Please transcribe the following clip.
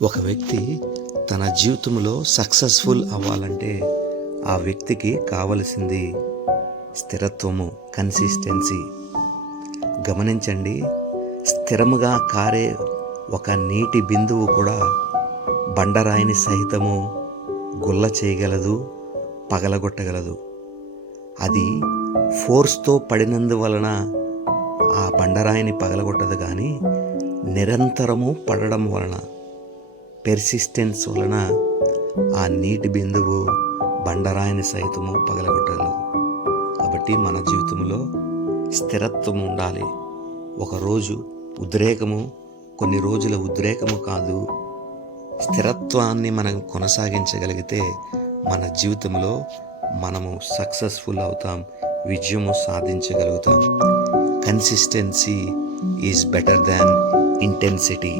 ఒక వ్యక్తి తన జీవితంలో సక్సెస్ఫుల్ అవ్వాలంటే ఆ వ్యక్తికి కావలసింది స్థిరత్వము, కన్సిస్టెన్సీ. గమనించండి, స్థిరముగా కారే ఒక నీటి బిందువు కూడా బండరాయిని సహితము గుల్ల చేయగలదు, పగలగొట్టగలదు. అది ఫోర్స్తో పడినందువలన ఆ బండరాయిని పగలగొట్టదు, కానీ నిరంతరము పడడం వలన, పెర్సిస్టెన్స్ వలన ఆ నీటి బిందువు బండరాయిని సైతము పగలగొట్టగలదు. కాబట్టి మన జీవితంలో స్థిరత్వం ఉండాలి. ఒకరోజు ఉద్రేకము, కొన్ని రోజుల ఉద్రేకము కాదు, స్థిరత్వాన్ని మనం కొనసాగించగలిగితే మన జీవితంలో మనము సక్సెస్ఫుల్ అవుతాం, విజయము సాధించగలుగుతాం. Consistency is better than intensity.